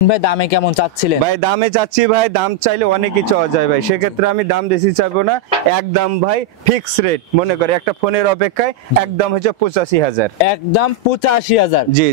ভাই দামে কেমন চাচ্ছিলেন? ভাই দামে চাচ্ছি ভাই, দাম চাইলে অনেকই চাওয়া যায় ভাই, সেক্ষেত্রে আমি দাম বেশি চাইবো না, একদম ভাই ফিক্স রেট মনে করে একটা ফোনের অপেক্ষায় একদম হচ্ছে 85,000। একদম 85,000। জি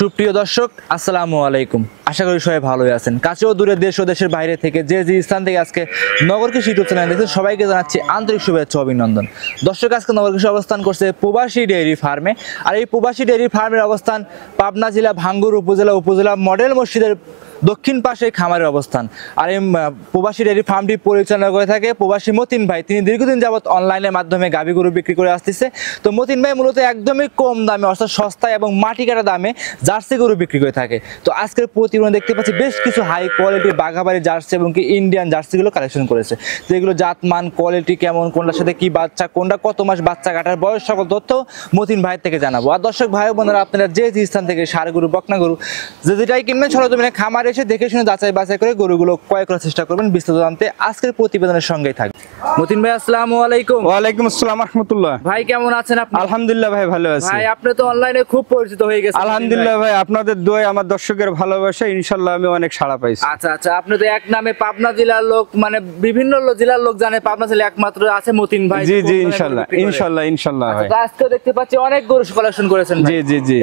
সুপ্রিয় দর্শক আসসালামু আলাইকুম, আশা করি সবাই ভালোই আছেন। কাছে ও দূরে দেশ ও দেশের বাইরে থেকে যে স্থান থেকে আজকে নগর কৃষি ইউটিউব চ্যানেল দেখছেন সবাইকে জানাচ্ছি আন্তরিক শুভেচ্ছা অভিনন্দন। দর্শক আজকে নগর কৃষি অবস্থান করছে প্রবাসী ডেইরি ফার্মে, আর এই প্রবাসী ডেইরি ফার্মের অবস্থান পাবনা জেলা ভাঙ্গুর উপজেলা মডেল মসজিদের দক্ষিণ পাশে খামারের অবস্থান। আর এই প্রবাসী ডেইরি ফার্মটি পরিচালনা করে থাকে প্রবাসী মতিন ভাই। তিনি দীর্ঘদিন যাবত অনলাইনের মাধ্যমে গাভী গরু বিক্রি করে আসতেছে। তো মতিন ভাই মূলত একদমই কম দামে অর্থাৎ সস্তায় এবং মাটি কাটা দামে জার্সি গরু বিক্রি করে থাকে। তো আজকের প্রতিবেদনে দেখতে পাচ্ছি বেশ কিছু হাই কোয়ালিটির বাঘাবাড়ি জার্সি এবং কি ইন্ডিয়ান জার্সিগুলো কালেকশন করেছে। তো এগুলো জাতমান কোয়ালিটি কেমন, কোনটার সাথে কি বাচ্চা, কোনটা কত মাস বাচ্চা কাটার বয়স, সকল তথ্য মতিন ভাইয়ের থেকে জানাবো। আর দর্শক ভাই বোনেরা আপনারা যে স্থান থেকে ষাঁড় গরু বকনা গরু যেটাই কিনবেন সরজমিনে খামার এসে দেখে শুনে যাচাই বাছাই করে গরুগুলো ক্রয় করার চেষ্টা করবেন। বিস্তারিত জানতে আজকের প্রতিবেদনের সঙ্গেই থাকবে। মতিন ভাই আসসালামু আলাইকুম। ওয়ালাইকুম আসসালাম রাহমাতুল্লাহ। ভাই কেমন আছেন আপনি? আলহামদুলিল্লাহ ভাই ভালো আছি। ভাই আপনি তো অনলাইনে খুব পরিচিত হয়ে গেছেন। আলহামদুলিল্লাহ ভাই, আপনাদের দোয়ায় আমার দর্শকের ভালোবাসা ইনশাআল্লাহ আমি অনেক সাড়া পাইছি। আচ্ছা আপনি তো এক নামে পাবনা জেলার লোক, মানে বিভিন্ন জেলার লোক জানে পাবনা জেলা একমাত্র আছে মতিন ভাই। জি ইনশাআল্লাহ ভাই। তো আজকে দেখতে পাচ্ছি অনেক গরু কালেকশন করেছেন। জি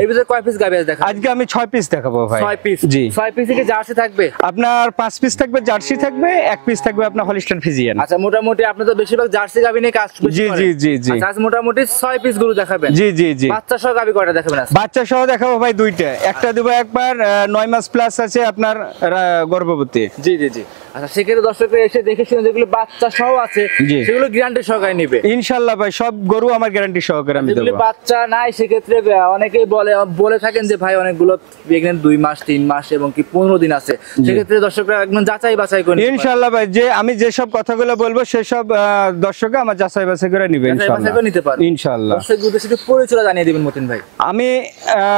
এই ভিতরে কয় পিস গাভী দেখাবেন? আজকে আমি 6 পিস দেখাবো ভাই। 6 পিস। জি 6 পিসে কি জার্সি থাকবে? আপনার 5 পিস থাকবে জার্সি থাকবে, 1 পিস থাকবে আপনার হলিস্টাইন ফ্রিজিয়ান। আচ্ছা মোটামুটি আপনি তো বেশিরভাগ জার্সি গাভী নিয়ে কাজ করেন। জি আচ্ছা আজ মোটামুটি 6 পিস গরু দেখাবেন। জি বাচ্চা সহ গাভী কয়টা দেখাবেন? বাচ্চা সহ দেখাবো ভাই দুইটা, একটা দেবো একবার 9 মাস প্লাস আছে আপনার গর্ভবতী। জি আচ্ছা সেক্ষেত্রে দর্শকরা এসে দেখে শুনে যেগুলো বাচ্চা সহ আছে সেগুলো গ্যারান্টি সহকারে নেবে ইনশাআল্লাহ ভাই। সব গরু আমার গ্যারান্টি সহকারে আমি দেব। বাচ্চা নাই সেক্ষেত্রে অনেকেই বলে থাকেন যে ভাই অনেকগুলো প্রেগন্যান্ট 2 মাস 3 মাস এবং কি 15 দিন আছে, সেক্ষেত্রে দর্শকরা একদম যাচাই বাছাই করে ইনশাআল্লাহ ভাই। যে আমি যে সব কথাগুলো বলবো সেসব দর্শকরা আমার যাচাই বাছাই করে নেবে ইনশাআল্লাহ। দর্শকদের সাথে পরিচয় জানিয়ে দিবেন মতিন ভাই। আমি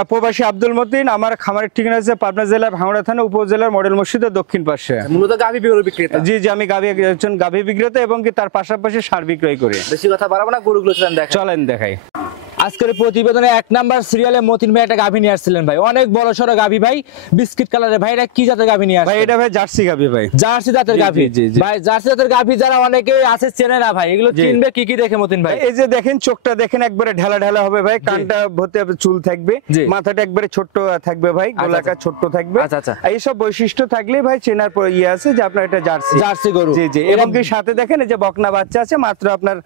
প্রবাসী আব্দুল মতিন, আমার খামারের ঠিকানা আছে পাবনা জেলার ভাঙ্গুড়া থানা উপজেলার মডেল মসজিদের দক্ষিণ পাশে। মূলত গাভী বিক্রেতা। জি আমি একজন গাভী বিক্রেতা এবং কি তার পাশাপাশি সার বিক্রয় করি। বেশি কথা বাড়াবো না, গরুগুলো চলেন দেখাই। আজকের প্রতিবেদনে 1 নাম্বার সিরিয়ালে মতিন ভাই একটা গাভী নিয়ে আসছিলেন ভাই, অনেক বড় সড়ো গাভী ভাই, বিস্কিট কালারের। ভাই এটা কি জাতের গাভী নিয়ে আসছেন? ভাই এটা ভাই জার্সি গাভী ভাই। জার্সি জাতের গাভী। ভাই জার্সি জাতের গাভী যারা অনেকে আছে চেনে না ভাই, এগুলো চিনবে কি দেখে মতিন ভাই? এই যে দেখেন চোখটা দেখেন একবারে ঢালা হবে ভাই, কানটা ভর্তি চুল থাকবে, মাথাটা একবারে ছোট্ট থাকবে ভাই, গোলাকার ছোট্ট থাকবে। আচ্ছা এইসব বৈশিষ্ট্য থাকলে ভাই চেনার পর আছে যে আপনার এটা জার্সি গরু। জি এবং কি সাথে দেখেন এই যে বকনা বাচ্চা আছে, মাত্র আপনার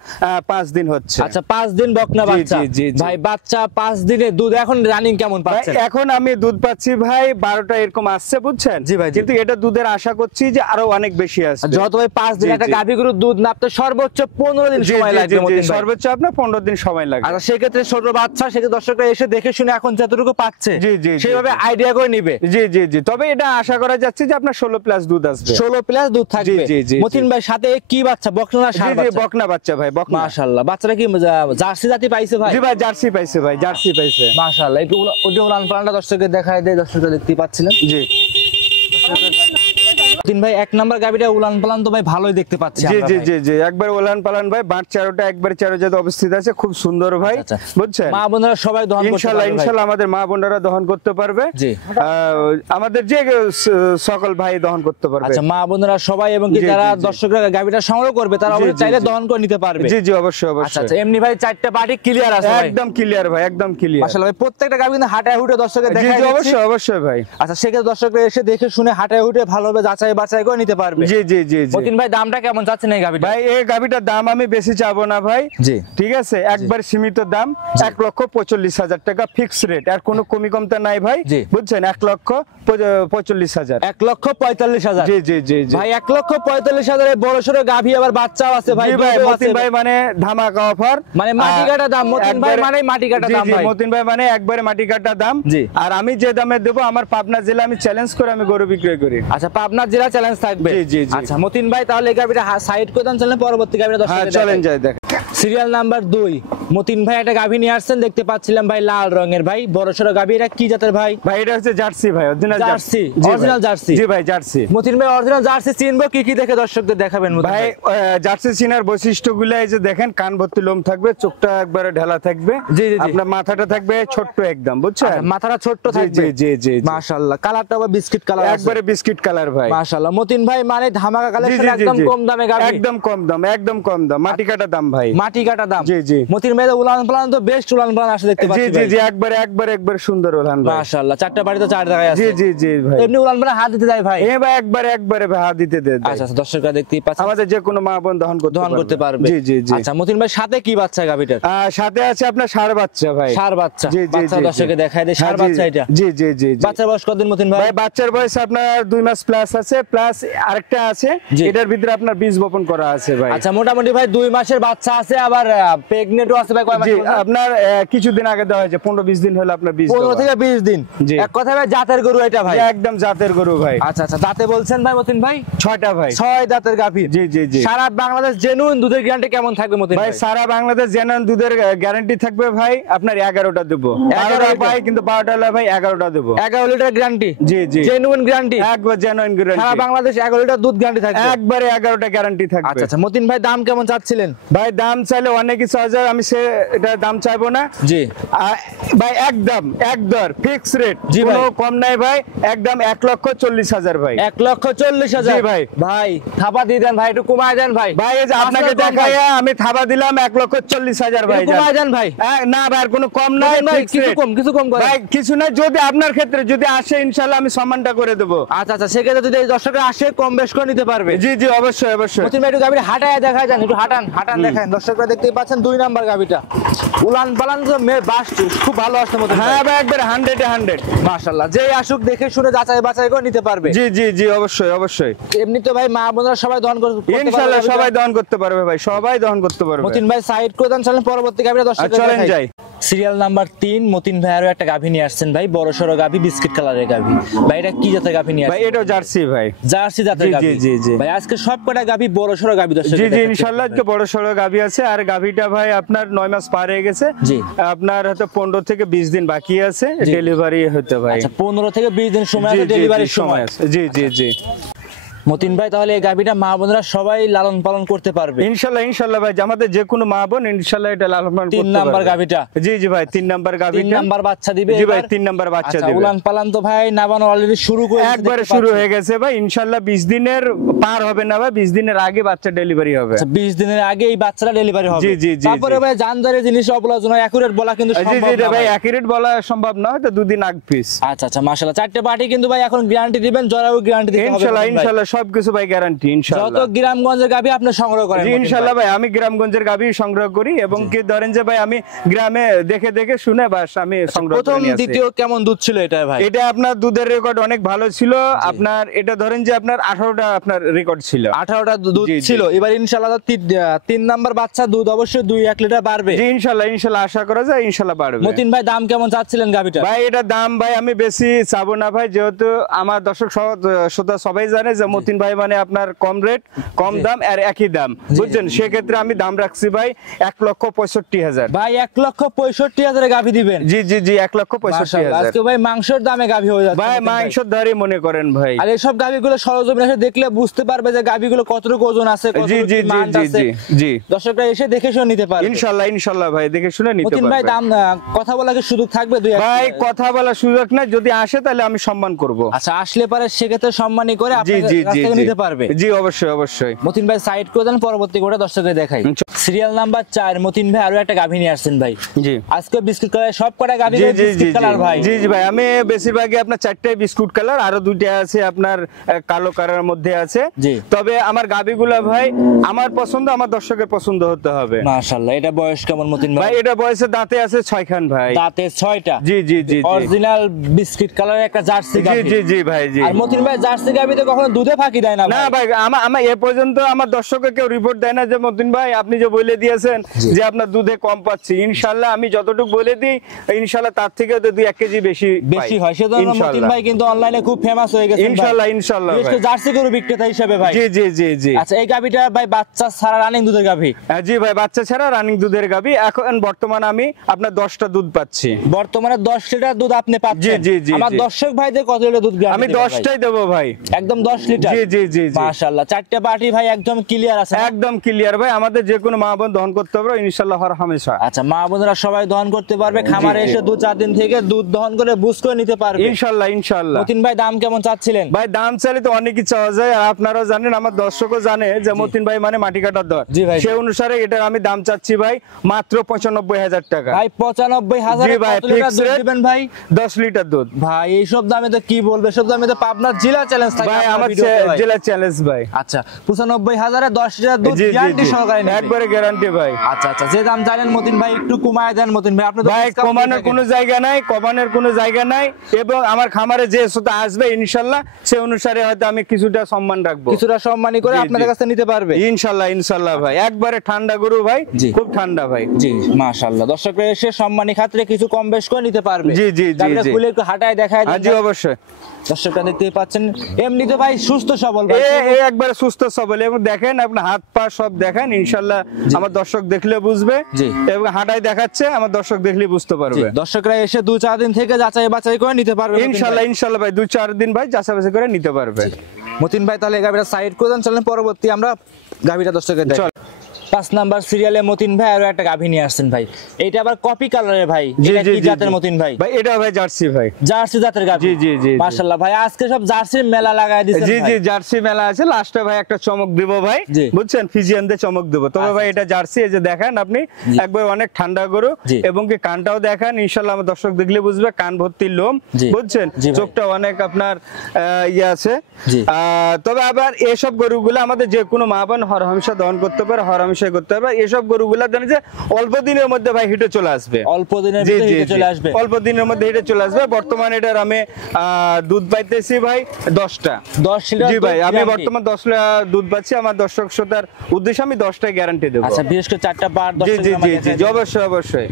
5 দিন হচ্ছে। আচ্ছা 5 দিন বকনা বাচ্চা। ভাই বাচ্চা 5 দিনে দুধ এখন রানিং কেমন পাচ্ছেন? এখন আমি দুধ পাচ্ছি ভাই 12টা এরকম আসছে বুঝছেন। জি ভাই। কিন্তু এটা দুধের আশা করছি যে আরো অনেক বেশি আসবে। যত ভাই 5 দিন একটা গাভী গরুর দুধ নাপতে সর্বোচ্চ 15 দিন সময় লাগবে মতিন ভাই। সর্বোচ্চ আপনার 15 দিন সময় লাগবে। আচ্ছা সেই ক্ষেত্রে ছোট বাচ্চা সেক্ষেত্রে দর্শকরা এসে দেখে শুনে এখন যতটুকু পাচ্ছে সেইভাবে আইডিয়া করে নিবে। জি তবে এটা আশা করা যাচ্ছে যে আপনার 16 প্লাস দুধ আসবে। 16 প্লাস দুধ থাকবে। মতিন ভাই সাথে কি বাচ্চা? বকনা না ষাঁড় বাচ্চা? বকনা বাচ্চা ভাই, বকনা। মাশাআল্লাহ। বাচ্চাটা কি জার্সি জাতি পাইছে ভাই? জি ভাই জার্সি পাইছে ভাই, জার্সি পাইছে। মাশাআল্লাহ। একটু উলান পালানটা দর্শকদের দেখায় দেয়, দর্শকরা দেখতে পাচ্ছিলেন। জি মতিন ভাই 1 নাম্বার গাভীটা উলান পালান তো ভাই ভালোই দেখতে পাচ্ছি আমরা। জি একবার উলান পালান ভাই, বাট চারোটা একবার চারো জায়গায় অবস্থিত আছে, খুব সুন্দর ভাই বুঝছেন। মা বোনেরা সবাই দহন করতে পারবে ইনশাআল্লাহ আমাদের মা বোনেরা দহন করতে পারবে। জি আমাদের যে সকল ভাই দহন করতে পারবে। আচ্ছা মা বোনেরা সবাই এবং কি যারা দর্শকরা গাভীটা সংগ্রহ করবে তারা অবশ্যই চাইলে দহন করে নিতে পারবে। জি অবশ্যই। আচ্ছা এমনি ভাই 4টা পার্টি ক্লিয়ার আছে ভাই? একদম ক্লিয়ার ভাই, একদম ক্লিয়ার। মাশাআল্লাহ ভাই প্রত্যেকটা গাভী কিন্তু হাঁটায় হুটে দর্শকদের দেখায় দিচ্ছি। অবশ্যই ভাই। আচ্ছা সেক্ষেত্রে দর্শকরা এসে দেখে শুনে হাঁটায় হুটে ভালোভাবে যাচাই বাছাই করে নিতে পারবে। জি মতিন ভাই দামটা কেমন চাচ্ছেন এই গাভীটা? ভাই এই গাভীটার দাম আমি বেশি চাবো না ভাই। জি ঠিক আছে, একবার সীমিত দাম 1,45,000 টাকা ফিক্স রেট, আর কোনো কমি কমতা নাই ভাই বুঝছেন। 1,45,000। 1,45,000। জি ভাই 1,45,000 এর বড় সড়ো গাভী আবার বাচ্চাও আছে ভাই। মতিন ভাই মানে ধামাকা অফার, মানে মাটি কাটা দাম। মতিন ভাই মানে মাটি কাটা দাম ভাই। মতিন ভাই মানে একবারে মাটি কাটা দাম। আর আমি যে দামে দেবো, আমার পাবনা জেলা আমি চ্যালেঞ্জ করে আমি গরু বিক্রয় করি। আচ্ছা পাবনা জেলা চ্যালেঞ্জ থাকবে। জি, জি, জি। আচ্ছা মতিন ভাই তাহলে এই গাভিটা সাইড করে দেন, চলেন পরবর্তী গাভিটা হ্যাঁ দর্শকদের চলেন দেখাই। যাই দেখ। সিরিয়াল নাম্বার 2 মতিন ভাই একটা গাভী নিয়ে আসছেন, দেখতে পাচ্ছিলাম ভাই লাল রঙের ভাই, বড়সড় গাভী। এটা কি জাতের ভাই? ভাই এটা হচ্ছে জার্সি ভাই, অরিজিনাল জার্সি, জি ভাই। Original jersey. জি ভাই জার্সি। মতিন ভাই অরিজিনাল জার্সি চিনবো কি কি দেখে দর্শকদের দেখাবেন মতিন ভাই ভাই? জার্সি চিনার বৈশিষ্ট্যগুলো এই যে দেখেন, কান ভর্তি লোম থাকবে, চোখটা একবারে ঢেলা থাকবে, জি, জি, জি। আপনার মাথাটা থাকবে ছোট্ট একদম, বুঝছেন? আচ্ছা, মাথাটা ছোট্ট জি, থাকবে। জি জি জি জি। মাশাআল্লাহ, কালারটা আবার বিস্কিট কালার একবারে বিস্কিট কালার ভাই। মাশাআল্লাহ। মতিন ভাই মানে ধামাকা জি, কালেকশন, জি, জি, একদম জি। কম দামে গাভী, একদম কম দাম, একদম কম দাম, মাটি কাটা দাম ভাই। মাটি কাটা দাম। জি, জি। মতিন ভাই উলান পালান তো বেস্ট উলান পালান আসে দেখতে জি পাচ্ছি জি ভাই। জি, একবারে একবারে একবারে সুন্দর ওলান ভাই। মাশাআল্লাহ, চারটা বাড়ি তো চার জায়গায় আছে। জি জি জি ভাই। এমনি উলান পালান হাত দিতে যায় ভাই। এ ভাই একবারে একবারে ভাই হাত দিতে দে। আচ্ছা আচ্ছা, দর্শকরা দেখতেই পাচ্ছেন আমাদের যে কোনো মা বোন দহন করতে পারবে। জি জি জি। আচ্ছা মতিন ভাই সাথে কি বাচ্চা গাভীটার? সাথে আছে আপনার ষাঁড় বাচ্চা ভাই। ষাঁড় বাচ্চা। জি জি বাচ্চা জি, দর্শককে জি। দেখায় দেয়, ষাঁড় হ্যাঁ, জি, বাচ্চা এটা। জি জি জি জি। বাচ্চার বয়স কতদিন মতিন ভাই? ভাই বাচ্চার বয়স আপনার 2 মাস প্লাস আছে, প্লাস আরেকটা আছে, জি। এটার ভিতরে আপনার বীজ বপন করা আছে ভাই। আচ্ছা মোটামুটি ভাই 2 মাসের বাচ্চা আছে, আবার প্রেগনেন্টও আছে ভাই। কয় মাস? জি আপনার কিছুদিন আগে দেওয়া হয়েছে, 15-20 দিন হলো আপনার বীজ 15 দেওয়া। থেকে 20 দিন। জি। এক কথায় ভাই জাতের গরু এটা ভাই। জি, একদম জাতের গরু ভাই। আচ্ছা আচ্ছা, দাঁতে বলছেন ভাই মতিন ভাই? 6টা ভাই। 6 দাঁতের গাভী। জি জি জি। সারা বাংলাদেশ জেনুইন দুধের গ্যারান্টি কেমন থাকবে মতিন ভাই ভাই? সারা বাংলাদেশ জেনুইন দুধের গ্যারান্টি থাকবে ভাই, আপনার 11টা দেবো। 11টা লিটার। ভাই, কিন্তু 12টা হলে ভাই 11টা দেবো। 11 লিটার গ্যারান্টি। জি জি। Genuine guarantee. একবার জেনুইন সারা গ্যারান্টি। বাংলাদেশ 11 লিটার দুধ গ্যারান্টি থাকবে। একবারে 11টা গ্যারান্টি থাকবে। আচ্ছা আচ্ছা, মতিন ভাই দাম কেমন চাচ্ছিলেন? ভাই দাম চাইলে অনেক কিছু হাজার, আমি সে এটা দাম চাইবো না। জি। ভাই একদম একদর ফিক্স রেট, জি ভাই। কোনো কম নাই ভাই, একদম 1,40,000 ভাই। 1,40,000। জি ভাই। ভাই থাপা দিয়ে দেন ভাই, একটু কমায় দেন ভাই। ভাই এই যে আপনাকে আসলে কম দেখাইয়া আমি থাবা দিলাম 1,40,000 ভাই। একটু কমায় দেন ভাই। না ভাই আর কোনো কম নাই, মতিন ভাই, fixed কিছু rate। কম, কিছু কম করেন। ভাই কিছু নাই, যদি আপনার ক্ষেত্রে যদি আসে ইনশাআল্লাহ আমি সম্মানটা করে দেবো। আচ্ছা আচ্ছা, সেক্ষেত্রে যদি এই দর্শকরা আসে কম বেশ করে নিতে পারবে। জি জি অবশ্যই অবশ্যই। মতিন ভাই একটু গাভীর হাঁটায় দেখায় যান, একটু হাঁটান হাঁটান দেখান। দর্শকরা দেখতেই পাচ্ছেন 2 নাম্বার গাভীটা। উলান পালান তো বাস খুব ভালো আসছে মতিন ভাই। হ্যাঁ ভাই একবার 100-এ 100। মাশাআল্লাহ, যেই আসুক দেখে শুনে যাচাই বাছাই করে নিতে পারবে। জি জি জি অবশ্যই অবশ্যই। এমনি তো ভাই মা বোনরা সবাই দহন করতে পারবে ইনশাআল্লাহ গাভীটা। সবাই দহন করতে পারবে ভাই, সবাই দহন করতে পারবে। মতিন ভাই সাইড করে দেন, চলেন পরবর্তী গাভীটা দর্শকদের চলেন দেখাই। যাই। সিরিয়াল নাম্বার 3 মতিন ভাই আরো একটা গাভী নিয়ে আসছেন ভাই, বড় সড়ো গাভী, বিস্কিট কালারের গাভী। ভাই এটা কি জাতের গাভী নিয়ে ভাই আসছেন? এটাও জার্সি ভাই। জার্সি জাতের জি, গাভী। জি, জি, জি। ভাই আজকে সব কটা গাভী বড় সড়ো গাভী দর্শকদের জি জি দেখাচ্ছি। ইনশাআল্লাহ আজকে বড় সড়ো গাভী আছে, আর গাভীটা ভাই আপনার 9 মাস পার হয়ে গেছে। জি। আপনার হয়তো 15 থেকে 20 দিন বাকি আছে জি। ডেলিভারি হতে ভাই। আচ্ছা 15 থেকে 20 দিন সময় জি, আছে জি, জি, ডেলিভারির সময়। আছে। জি জি জি। মতিন ভাই তাহলে এই গাভীটা মা বোনরা সবাই লালন পালন করতে পারবে। ইনশাআল্লাহ ইনশাআল্লাহ ভাই, আমাদের যে কোনো মা বোন ইনশাআল্লাহ এটা লালন পালন করতে 3 পারবে। নাম্বার গাভীটা। জি জি ভাই 3 নাম্বার 3 গাভীটা। নাম্বার বাচ্চা দিবে জি ভাই এবার। 3 নাম্বার বাচ্চা আচ্ছা, দিবে। উলান পালান তো ভাই নাবানো অলরেডি শুরু করে দিয়েছে, একবারে দেখতে শুরু পাচ্ছি। হয়ে গেছে ভাই, ইনশাআল্লাহ 20 দিনের পার হবে না ভাই, 20 দিনের আগে বাচ্চা ডেলিভারি হবে। আচ্ছা 20 দিনের আগে এই বাচ্চাটা ডেলিভারি হবে। জি, জি, জি, তারপরে জি। ভাই জানদারি জিনিস অবলোচনা একুরেট বলা কিন্তু জি সম্ভব জি না ভাই ভাই। অ্যাকুরেট বলা সম্ভব না, হয়তো 2 দিন আগ পিস। আচ্ছা আচ্ছা মাশাআল্লাহ, চারটে পার্টি কিন্তু ভাই এখন গ্যারান্টি দিবেন, জরায়ু গ্যারান্টি দিতে হবে ইনশাআল্লাহ মতিন ভাই। ইনশাআল্লাহ সবকিছু ভাই গ্যারান্টি যত ইনশাআল্লাহ। গ্রামগঞ্জের গাভী আপনি সংগ্রহ করেন জি মতিন ইনশাআল্লাহ ভাই। ভাই আমি গ্রামগঞ্জের গাভী সংগ্রহ করি, এবং কি ধরেন যে ভাই আমি গ্রামে দেখে দেখে শুনে বাস আমি সংগ্রহ প্রথম করে নিয়ে আসি। দ্বিতীয় কেমন দুধ ছিল এটা ভাই? এটা আপনার দুধের রেকর্ড অনেক ভালো ছিল, আপনার এটা ধরেন যে আপনার 18টা আপনার রেকর্ড ছিল। 18টা দুধ জি, জি। ছিল। এবার ইনশাআল্লাহ 3 নাম্বার বাচ্চা দুধ অবশ্যই 2-1 লিটার বাড়বে। জি ইনশাআল্লাহ ইনশাআল্লাহ আশা করা যায় ইনশাআল্লাহ বাড়বে। মতিন ভাই দাম কেমন চাচ্ছিলেন গাভীটা? ভাই এটা দাম ভাই আমি বেশি চাবো না ভাই, যেহেতু আমার দর্শক শ্রোতা সবাই জানে যে মতিন ভাই মানে আপনার কম রেট কম দাম আর একই দাম, বুঝছেন? সেক্ষেত্রে আমি দাম রাখছি ভাই 1,65,000। ভাই 1,65,000 গাভী দিবেন? জি জি জি মাশাআল্লাহ, 1,65,000। আজকে ভাই মাংসের দামে গাভী হয়ে যাচ্ছে ভাই মতিন ভাই। মাংস ধরে মনে করেন ভাই। আর এইসব গাভীগুলো সরজমিনে এসে দেখলে বুঝতে পারবে যে গাভীগুলো কতটুকু ওজন আছে, জি কতটুকু জি কি জি মান জি আছে। জি জি দর্শকরা এসে দেখে শুনে নিতে পারবে। ইনশাআল্লাহ ইনশাআল্লাহ ভাই দেখে শুনে নিতে মতিন ভাই পারবে। দাম কথা বলার কি সুযোগ থাকবে ভাই কথা বলার সুযোগ নাই, যদি আসে তাহলে আমি সম্মান করব। আচ্ছা আসলে পারে সেক্ষেত্রে সম্মানী করে জি আপনার জি কাছ জি থেকে জি। নিতে পারবে। জি অবশ্যই অবশ্যই। মতিন ভাই সাইড করে দেন, পরবর্তী করে দর্শকদের দেখাই। সিরিয়াল নাম্বার 4 মতিন ভাই আরো একটা গাভী নিয়ে আসছেন ভাই। জি আজকে বিস্কুট কালার সব কটা গাভী জি জি জি বিস্কুট কালার ভাই। জি জি ভাই আমি বেশিরভাগই আপনার 4টাই বিস্কুট কালার, আরো 2টা আছে আপনার কালো কালারের মধ্যে আছে। জি। তবে আমার গাভীগুলা ভাই আমার পছন্দ, আমার দর্শকের পছন্দ হতে হবে। মাশাআল্লাহ, এটা বয়স কেমন মতিন ভাই ভাই? এটা বয়সে দাঁতে আছে 6 খান ভাই। দাঁতে 6টা। জি জি জি জি। অরিজিনাল বিস্কিট কালারের একটা জার্সি জি গাভী। জি জি ভাই জি। আর মতিন ভাই জার্সি গাভীতে কখনো দুধে ফাঁকি দেয় না না ভাই। ভাই আমার এ পর্যন্ত আমার দর্শকের কেউ রিপোর্ট দেয় না যে মতিন ভাই আপনি যে বলে দিয়েছেন যে আপনার দুধে কম পাচ্ছি, ইনশাল্লাহ আমি যতটুকু বলে দিই ইনশাল্লাহ তার থেকে 2-1 কেজি বেশি হয়। সেজন্য মতিন ভাই কিন্তু অনলাইনে খুব ফেমাস হয়ে গেছে ইনশাল্লাহ ইনশাল্লাহ ভাই। জার্সি গরু বিক্রেতা হিসেবে ভাই। জি জি জি জি। আচ্ছা এই গাভিটা ভাই বাচ্চা ছাড়া রানিং দুধের গাভি? জি ভাই, বাচ্চা ছাড়া রানিং দুধের গাভি। এখন বর্তমানে আমি আপনার 10টা দুধ পাচ্ছি। বর্তমানে 10 লিটার দুধ আপনি পাচ্ছেন? জি জি জি। আমার দর্শক ভাইদের কত লিটার দুধ আমি 10টাই দেবো ভাই, একদম 10 লিটার? জি জি জি জি। মাশাআল্লাহ, চারটা পার্টি ভাই একদম ক্লিয়ার আছে? একদম ক্লিয়ার ভাই, আমাদের যে কোনো মা বোন দহন করতে পারবে ইনশাআল্লাহ হর হামেশা। আচ্ছা, মা বোনেরা সবাই দহন করতে পারবে, খামারে এসে 2-4 দিন থেকে দুধ দহন করে বুঝ করে নিতে পারবে ইনশাআল্লাহ ইনশাআল্লাহ। মতিন ভাই দাম কেমন চাচ্ছিলেন? ভাই দাম চাইলে তো অনেকই চাওয়া যায়, আর আপনারাও জানেন, আমার দর্শকও জানে যে মতিন ভাই মানে মাটি কাটার দর। জি ভাই। সেই অনুসারে এটা আমি দাম চাচ্ছি ভাই মাত্র 95,000 টাকা। ভাই 95,000 জি ভাই, কত লিটার fixed দুধ rate। দিবেন ভাই? 10 লিটার দুধ। ভাই এইসব দামে তো কি বলবে, সব দামে তো পাবনার জেলা চ্যালেঞ্জ থাকে ভাই আপনার আমার ভিডিওতে ভাই। জেলা চ্যালেঞ্জ ভাই। আচ্ছা 95,000 এ 10 লিটার দুধ জি জি গ্যারান্টি জি, সহকারে নেবে? একবারে গ্যারান্টি ভাই। আচ্ছা আচ্ছা, যে দাম জানেন মতিন ভাই একটু কমায় দেন মতিন ভাই, আপনি তো ভাই discount কমানোর দিয়ে থাকেন। কোনো জায়গা নাই, কমানোর কোনো জায়গা নাই, এবং আমার খামারে যে শ্রোতা আসবে ইনশাআল্লাহ সে অনুসারে হয়তো আমি কিছুটা সম্মান রাখবো, কিছুটা সম্মানী করে জি, আপনাদের জি। কাছে নিতে পারবে ইনশাআল্লাহ ইনশাআল্লাহ ভাই। একবারে ঠান্ডা গরু ভাই, জি। খুব ঠান্ডা ভাই। জি মাশাআল্লাহ, দর্শকরা এসে সম্মানী খাতিরে কিছু কম বেশ করে নিতে পারবে। জি, জি, জি, গাড়িটা জি। খুলে একটু হাঁটায় দেখায় দেন জি ভাই। অবশ্যই। দর্শকরা দেখতেই পাচ্ছেন এমনিতে ভাই সুস্থ সবল ভাই। এ একবারে সুস্থ সবল, এবং দেখেন আপনার হাত পা সব দেখেন ইনশাআল্লাহ, আমার দর্শক দেখলে বুঝবে, জি। এবং হাঁটাই দেখাচ্ছে আমার দর্শক দেখলে বুঝতে জি, পারবে। দর্শকরা এসে 2-4 দিন থেকে যাচাই বাছাই করে নিতে পারবে মতিন ইনশাআল্লাহ ভাই। ইনশাআল্লাহ ভাই, 2-4 দিন ভাই যাচাই করে নিতে পারবে। মতিন ভাই তাহলে গাভিটা সাইড করে দেন, চলেন পরবর্তী আমরা গাভিটা দর্শকের দেখাই। 5 নাম্বার সিরিয়ালে মতিন ভাই আরো একটা গাভি নিয়ে আসছেন ভাই, এইটা আবার কপি কালারের ভাই, এটা কি জাতের মতিন ভাই? ভাই এটা ভাই জার্সি ভাই, জার্সি জাতের গাভি? জি জি জি। মাশাআল্লাহ ভাই, আজকে সব জার্সির মেলা লাগায় দিয়েছেন জি ভাই। জি, জার্সি মেলা আছে, লাস্টে ভাই একটা চমক দিব ভাই, জি। বুঝছেন, ফিজিয়ানদের চমক দেব। তবে আচ্ছা, ভাই এটা জার্সি, এই যে দেখেন আপনি একবার অনেক ঠান্ডা গরু, জি। এবং কি কানটাও দেখেন ইনশাআল্লাহ আমার দর্শক দেখলে বুঝবে, কান ভর্তি লোম, জি। বুঝছেন, জি ভাই। চোখটা অনেক আপনার ইয়ে আছে। জি। তবে আবার এসব গরুগুলো আমাদের যে কোনো মা বোন হরহামেশা দহন করতে পারে, হরহামেশা করতে পারে। এসব গরুগুলা জানেন যে অল্প দিনের মধ্যে ভাই হিটে চলে আসবে, অল্প দিনের জি ভিতরে জি হিটে জি, চলে আসবে? অল্প দিনের মধ্যে হিটে চলে আসবে। বর্তমানে এটার আমি দুধ পাইতেছি ভাই 10টা। 10 লিটার জি ভাই, দুধ আমি guarantee? বর্তমান 10 লিটার দুধ পাচ্ছি। আমার দর্শক শ্রোতার উদ্দেশ্যে আমি 10টা গ্যারান্টি দেবো। আচ্ছা, বিশেষ করে 4টা বার জি জি জি জি, 10 অবশ্যই অবশ্যই।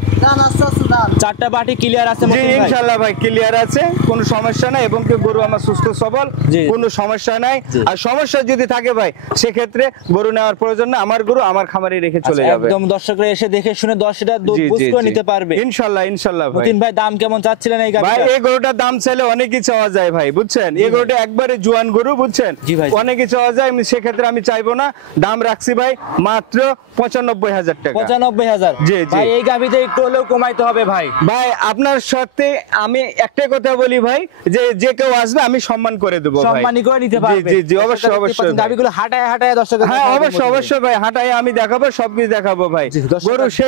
4টা বাটি ক্লিয়ার আছে জি মতিন ভাই? ইনশাআল্লাহ ভাই ক্লিয়ার আছে, কোনো সমস্যা নাই, এবং কি গরু আমার সুস্থ সবল, জি। কোনো সমস্যা নাই। জি। আর সমস্যা যদি থাকে ভাই সেক্ষেত্রে গরু নেওয়ার প্রয়োজন না, আমার গরু আমার খামারে রেখে চলে আচ্ছা, যাবে। একদম দর্শকরা এসে দেখে শুনে 10 লিটার দুধ জি বুঝ জি করে জি, নিতে পারবে ইনশাআল্লাহ ইনশাআল্লাহ ভাই। মতিন ভাই দাম কেমন চাচ্ছিলেন এই ভাই গাভিটা? এই গরুটার দাম চাইলে অনেকই চাওয়া যায় ভাই, বুঝছেন, এই গরুটা একবারে জোয়ান গরু, বুঝছেন, জি ভাই। অনেকই চাওয়া যায়, আমি সেক্ষেত্রে আমি চাইবো না, দাম রাখছি ভাই মাত্র 95,000 টাকা। 95,000? জি, জি। ভাই এই গাভিতে একটু হলেও কমাইতে হবে ভাই। ভাই আপনার সাথে আমি একটাই কথা বলি ভাই, যে যে কেউ আসবে আমি সম্মান করে দেবো ভাই। সম্মানী করে নিতে পারবে? জি জি অবশ্যই অবশ্যই ভাই। গাভিগুলো হাঁটায় হাঁটায় দর্শকদের হ্যাঁ দেখাবেন অবশ্যই মতিন ভাই। অবশ্যই ভাই, হাঁটাই আমি দেখাবো, সবকিছু দেখাবো ভাই। জি, দর্শক- গরু সে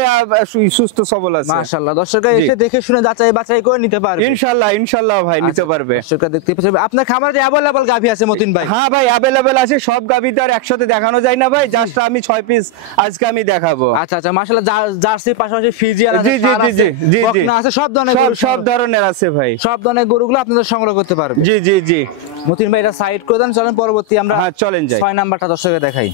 সুস্থ সবল আছে মাশাআল্লাহ, দর্শকরা জি। এসে দেখে শুনে যাচাই বাছাই করে নিতে পারবে ইনশাআল্লাহ ইনশাআল্লাহ ভাই, নিতে আচ্ছা, পারবে। দর্শকরা দেখতে পাচ্ছেন আপনার খামারে অ্যাভেলেবল গাভি আছে মতিন ভাই? হ্যাঁ ভাই অ্যাভেলেবেল আছে, সব গাভি তো আর একসাথে দেখানো যায় না ভাই, জাস্ট আমি 6 পিস আজকে আমি দেখাবো। আচ্ছা আচ্ছা, মাশাআল্লাহ, জার্সির পাশাপাশি ফিজিয়ান আছে, জি জি ষাঁড় জি আছে, জি জি জি, বকনা আছে, সব ধরনের সব গরু সব ধরনের আছে ভাই। সব ধরনের গরুগুলো আপনাদের সংগ্রহ করতে পারবে। জি জি জি, মতিন ভাই এটা সাইড করে দেন, চলেন পরবর্তী আমরা হ্যাঁ চলেন যাই। 6 নাম্বারটা দর্শককে দেখাই।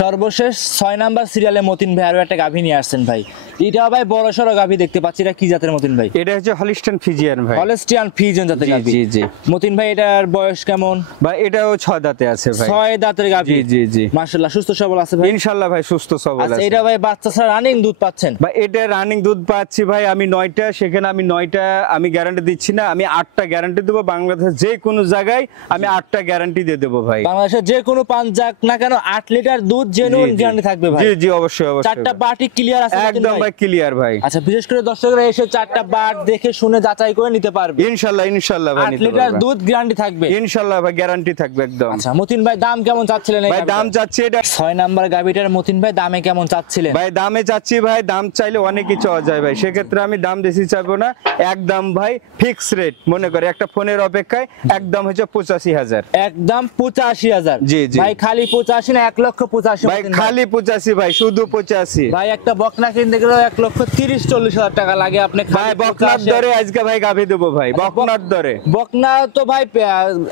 সর্বশেষ 6 নাম্বার সিরিয়ালে মতিন ভাই আরো একটা গাভী নিয়ে আসছেন ভাই, এটা ভাই বড় সড়ো গাভী দেখতে পাচ্ছি, এটা কি জাতের মতিন ভাই? এটা হচ্ছে হলিস্টাইন ফিজিয়ান ভাই। হলস্টিয়ান ফ্রিজিয়ান জাতের জি, গাভী। জি, জি। মতিন ভাই এটার বয়স কেমন? ভাই এটাও 6 দাঁতে আছে ভাই। 6 দাঁতের গাভী? জি জি জি, মাশাআল্লাহ, সুস্থ সবল আছে ভাই? ইনশাআল্লাহ ভাই সুস্থ সবল আচ্ছা, আছে। এটা ভাই বাচ্চা ছাড়া রানিং দুধ পাচ্ছেন? ভাই এটা রানিং দুধ পাচ্ছি ভাই আমি 9টা, সেখানে আমি 9টা আমি গ্যারান্টি দিচ্ছি না, আমি 8টা গ্যারান্টি দেবো। বাংলাদেশের যে কোনো জায়গায় আমি 8টা গ্যারান্টি দিয়ে দেবো ভাই। বাংলাদেশের যে কোনো পাঁচ যাক না কেন 8 লিটার দুধ জেনুইন জি, জি। গ্যারান্টি থাকবে ভাই? জি জি অবশ্যই অবশ্যই 4টা ভাই। বাটি ক্লিয়ার আছে মতিন একদম ভাই ক্লিয়ার ভাই। আচ্ছা, বিশেষ করে দর্শকরা এসে 4টা বাট দেখে শুনে যাচাই করে নিতে পারবে। ইনশাআল্লাহ ইনশাআল্লাহ ভাই 8 নিতে লিটার পারবে। দুধ গ্যারান্টি থাকবে? ইনশাআল্লাহ ভাই গ্যারান্টি থাকবে একদম। আচ্ছা, মতিন ভাই দাম কেমন চাচ্ছিলেন এই ভাই গাভীটার? দাম চাচ্ছি এটা 6 নাম্বার গাভীটার মতিন ভাই দামে কেমন চাচ্ছিলেন? ভাই দামে চাচ্ছি ভাই, দাম চাইলে অনেকই চাওয়া যায় ভাই, সেক্ষেত্রে আমি দাম বেশি চাইবো না, একদম ভাই ফিক্স রেট, মনে করে একটা ফোনের অপেক্ষায় একদম হচ্ছে 85,000। একদম 85,000? জি, জি। ভাই খালি 85 না 1,85,000? ভাই মতিন খালি 85 ভাই, শুধু 85 ভাই একটা বকনা কিনতে গেলে 1,30,40,000 টাকা লাগে, আপনি খালি ভাই বকনার 85,000 দরে আজকে ভাই গাভী দেবো ভাই, বকনার দরে। বকনা তো ভাই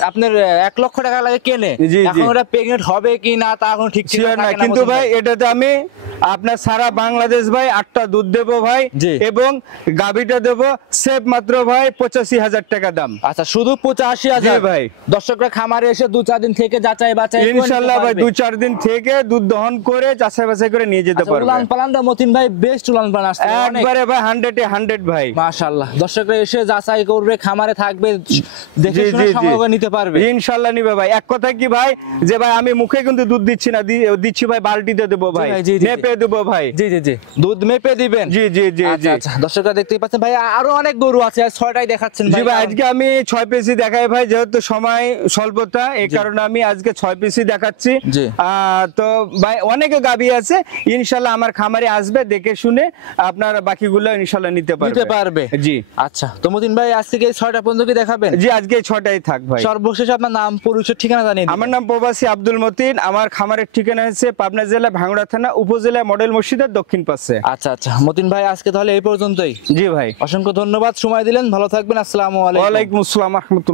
আপনার 1 লক্ষ টাকা লাগে কেনে, জি, জি। এখন ওটা প্রেগনেন্ট হবে কি না তা এখন ঠিক শিওর না, থাকে কিন্তু মতিন ভাই এটাতে আমি আপনার সারা বাংলাদেশ ভাই 8টা দুধ দেবো ভাই, জি। এবং গাভীটা দেবো সেভ মাত্র ভাই 85,000 টাকা দাম। আচ্ছা, শুধু 85,000 জি ভাই। দর্শকরা খামারে এসে 2-4 দিন থেকে যাচাই বাছাই করে নিতে ইনশাল্লাহ ভাই পারবে। 2-4 দিন থেকে দুধ দহন করে যাচাই বাছাই করে নিয়ে যেতে আচ্ছা, পারবে। উলান পালানটা মতিন ভাই বেস্ট উলান পালান আসছে অনেক। একবারে ভাই 100 এ 100 ভাই। মাশাআল্লাহ, দর্শকরা এসে যাচাই করবে, খামারে থাকবে, দেখে জি, শুনে জি, সংগ্রহ জি। করে নিতে পারবে। ইনশাল্লাহ নিবে ভাই। এক কথা কি ভাই, যে ভাই আমি মুখে কিন্তু দুধ দিচ্ছি না, দিচ্ছি ভাই বালতিতে দেবো ভাই, ভাই, জি, জি, জি। মেপে দেবো ভাই। জি জি জি, দুধ মেপে দিবেন। জি জি জি আচ্ছা জি। আচ্ছা, দর্শকরা দেখতেই পাচ্ছেন ভাই আরো অনেক গরু আছে, আজ 6টাই দেখাচ্ছেন জি ভাই, কারণ- আজকে আমি 6 পিসই দেখাই ভাই, যেহেতু সময় স্বল্পতা, এই কারণে আমি আজকে 6 পিসই দেখাচ্ছি। জি। তো ভাই অনেকে গাভী আছে, ইনশাল্লাহ আমার খামারে আসবে, দেখে শুনে আপনারা বাকিগুলো ইনশাল্লাহ নিতে নিতে পারবে। জি আচ্ছা, তো মতিন ভাই আজ থেকে 6টা পর্যন্ত কি দেখাবেন? জি, আজকে 6টাই থাক ভাই। সর্বশেষ আপনার নাম, পরিচয়, ঠিকানা জানিয়ে দিন। আমার নাম প্রবাসী আব্দুল মতিন, আমার খামারের ঠিকানা হচ্ছে পাবনা জেলা ভাঙ্গুড়া থানা উপজেলা মডেল মসজিদের দক্ষিণ পাশে। আচ্ছা আচ্ছা, মতিন ভাই আজকে তাহলে এই পর্যন্তই। জি ভাই, অসংখ্য ধন্যবাদ, সময় দিলেন, ভালো থাকবেন, আসসালামু আলাইকুম। ওয়ালাইকুম আসসালাম রাহমাতুল্লাহ।